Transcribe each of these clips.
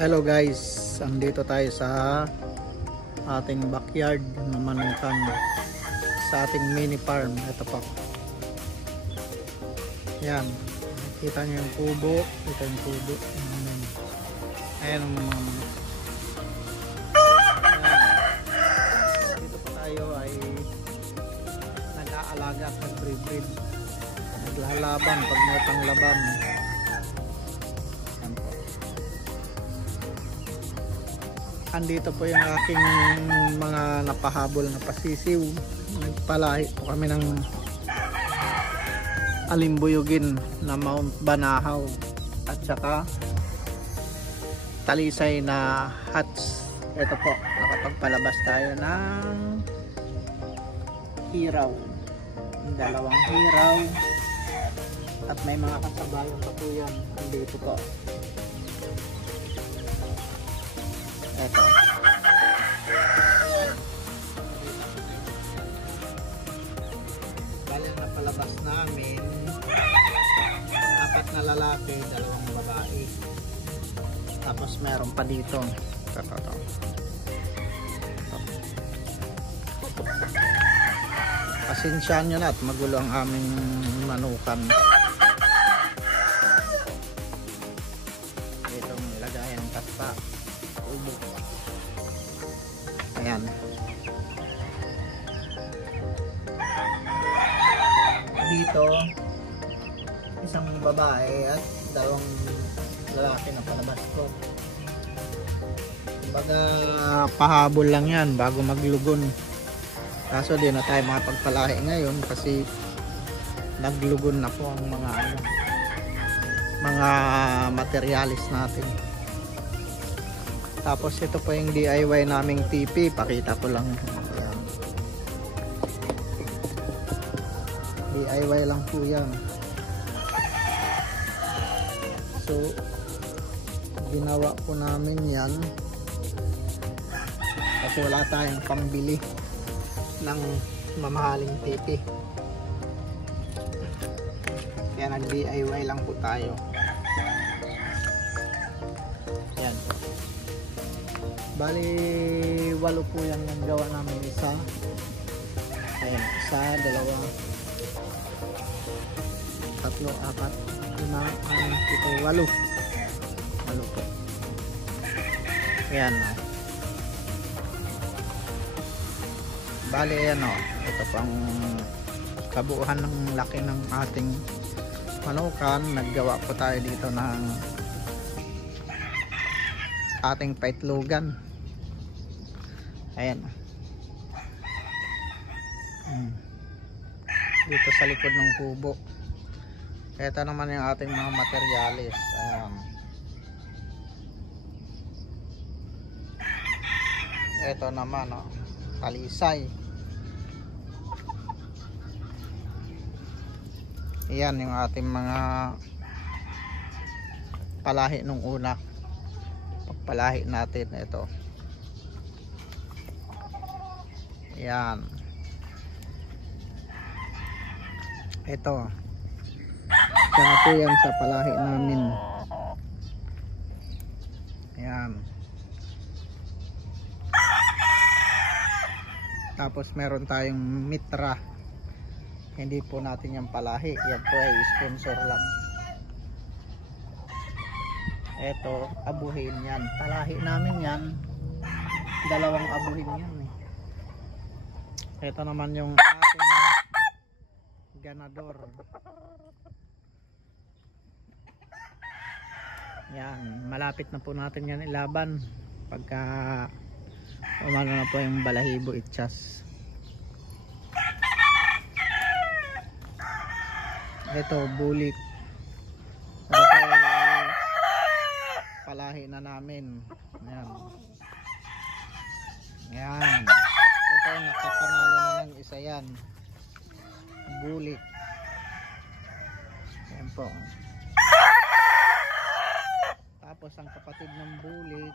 Hello guys, andito tayo sa ating backyard na manukan, sa ating mini farm. Ito po, yan, kita nyo yung kubo, kita yung kubo, ayan ang mga manok. Dito po tayo ay nag-aalaga at nag-breed, naglalaban pag may panglaban. Andito po yung aking mga napahabol na pasisiw. Nagpalahi po kami ng alimbuyugin na Mount Banahaw at saka talisay na hats. Ito po, nakapagpalabas tayo ng hiraw, dalawang hiraw, at may mga kasabayan pa po yan. Andito po, eto. Bali na palabas namin, 4 na lalaki, 2 babae. Tapos meron pa dito. Ito. Pasensyahan nyo na at magulo ang aming manukan. Itong lagayan katpa. Ayan. Dito, isang babae at 2 lalaki na palabas ko. Kumbaga, pahabol lang yan bago maglugon. Kaso di na tayo makapagpalahi ngayon kasi naglugon na po ang mga materialis natin. Tapos ito po yung DIY naming TP, pakita ko lang. Ayan. DIY lang po yan. So ginawa po namin yan kasi wala tayong pambili ng mamahaling TP, kaya nag DIY lang po tayo. Yan. Bali 8 po yan yung gawa namin. Isa, ayan, 1, 2, 3, 4, 5, 6, 7, 8 po. Ayan. Bali ayan o, ito pang kabuuhan ng laki ng ating manukan. Naggawa po tayo dito ng ating paitlugan. Ayan. Dito sa likod ng kubo. Ito naman yung ating mga materialis. Ayan. Ito naman oh, talisay. Ayan yung ating mga palahi nung una. Pagpalahi natin ito. Ayan. Ito. Sana po yan sa palahi namin. Ayan. Tapos meron tayong mitra. Hindi po natin yung palahi. Yan po ay sponsor lang. Ito, abuhin yan. Palahi namin yan. 2 abuhin yan eh. Ito naman yung ating ganador. Yan, malapit na po natin yan ilaban pagka umano na po yung balahibo itchas. Ito, bulik. Ito palahi na namin. Ayan. Ayan. Ito, nakapanalo na ng isa yan. Bulik. Ayan po. Tapos ang kapatid ng bulik,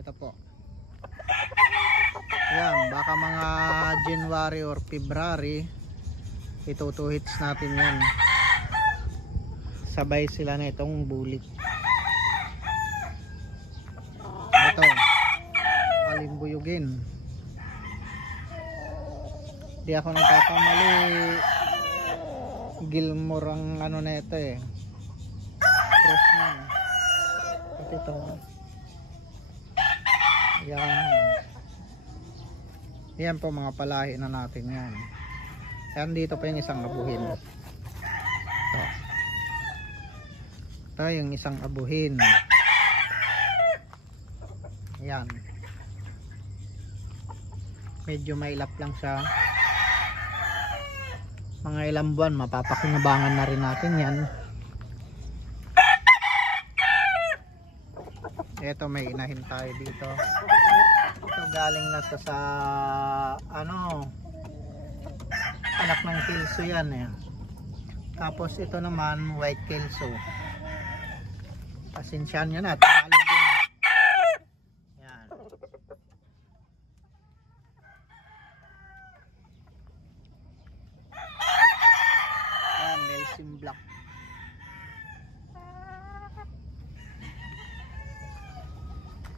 ito po. Ayan, baka mga January or February, ito 2 hits natin yan. Sabay sila na itong bulik. buyugin. Di ako nagkakamali, Gilmore ang ano na ito eh, cross na. At ito, yan po mga palahi na natin yan. Yan, dito pa yung isang abuhin. Ito yung isang abuhin. Yan, medyo mailap lang siya. Mga ilang buwan mapapakinabangan na rin natin yan. Ito, may inahin tayo dito. Ito galing na sa ano, anak ng Kelso yan eh. Tapos ito naman white Kelso. Pasensyahan nyo na, Tagalog din. Yan. Yan, Melsim Black.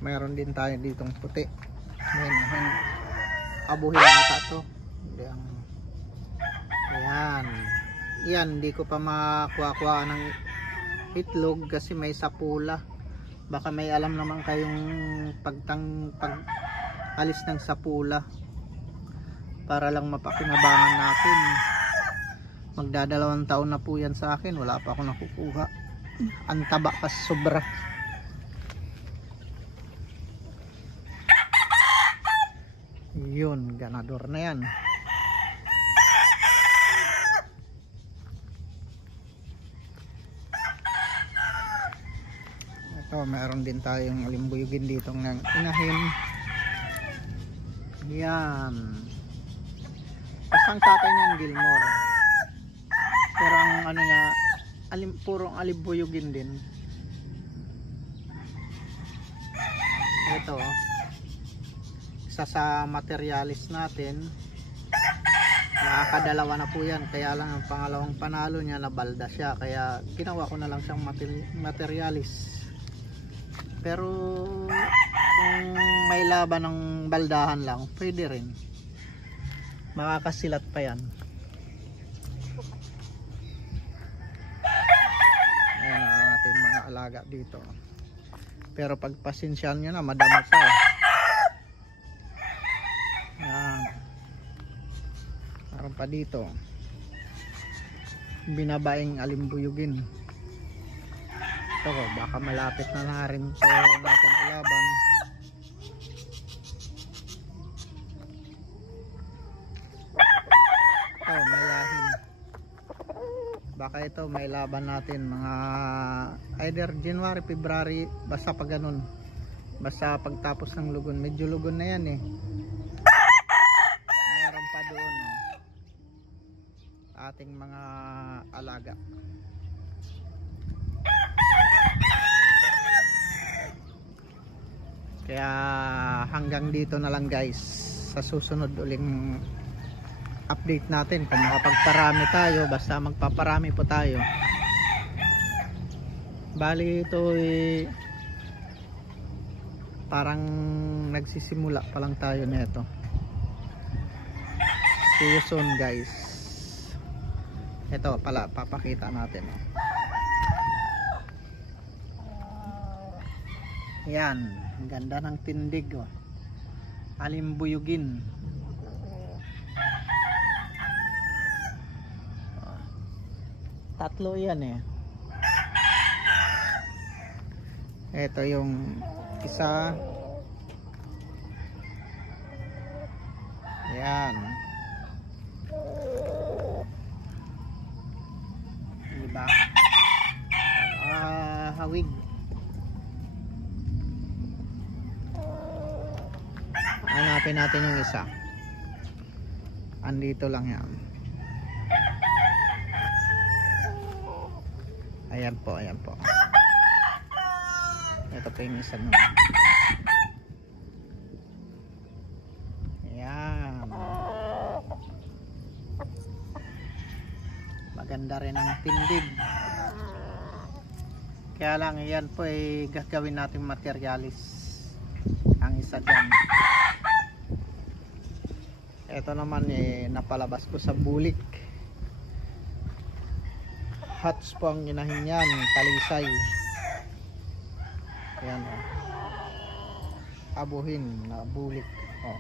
Mayroon din tayo ditong puti. Abuhin ata to. Ayan. Yan, hindi ko pa makuha ng itlog kasi may sapula. Baka may alam naman kayong pag-alis ng sapula para lang mapakinabangan natin. Magdadalawang taon na po yan sa akin, wala pa ako nakukuha. Ang taba pa sobra. Yun, ganador na yan. Ito, meron din tayong alimbuyugin dito ng inahin. Yan. Pasang tatay niyan Gilmore. Pero ang ano niya, purong alimbuyugin din. Ito, isa sa materialis natin, nakakadalawa na po yan, kaya lang ang pangalawang panalo niya nabalda siya, kaya ginawa ko na lang siyang materialis. Pero kung may laban ng baldahan lang, pwede rin, makakasilat pa yan. Ayan ang ating mga alaga dito, pero pag pasensyahan nyo na, madami pa eh. Meron pa dito binabaing alimbuyugin. Ito ko, baka malapit na rin ito natin ilaban. Ito, mayahin. Baka ito may laban natin mga either January, February, basta pag ganun, basta pagtapos ng lugon. Medyo lugon na yan eh. Meron pa doon ating mga alaga. Kaya hanggang dito na lang guys. Sa susunod uling update natin kung makapagparami tayo, basta magpaparami po tayo. Bali ito parang nagsisimula pa lang tayo nito. See you soon guys. Ito pala, papakita natin. Yan, ang ganda ng tindig oh. Alimbuyugin. Tatlo yan eh. Ito yung isa. Yan. Diba? Hawig. Hanapin natin yung isa. Andito lang yan. Ayan po, ayan po. Ito po yung isa naman. Ayan. Maganda rin ang tindig. Kaya lang yan po ay gagawin natin materialis. Ang isa dyan. Ito naman napalabas ko sa bulik. Hats po ang inahin yan, talisay. Ayan o. Abuhin na bulik. O.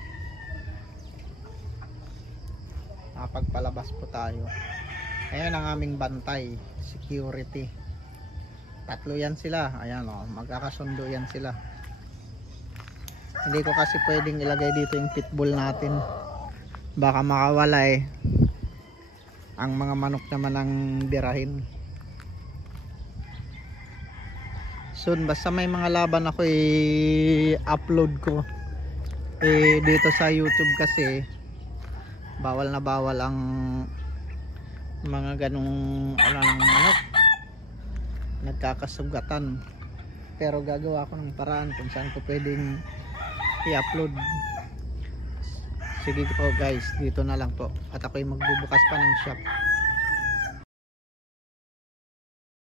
Nakapagpalabas po tayo. Ayan ang aming bantay, security. Tatlo yan sila. Ayan o, magkakasundo yan sila. Hindi ko kasi pwedeng ilagay dito yung pitbull natin. Baka makawala ang mga manok naman ang birahin. Soon, basta may mga laban ako upload ko dito sa YouTube kasi bawal na bawal ang mga ganong ng manok nagkakasugatan. Pero gagawa ko ng paraan kung saan ko pwedeng i-upload. Sige po guys, dito na lang po at ako'y magbubukas pa ng shop.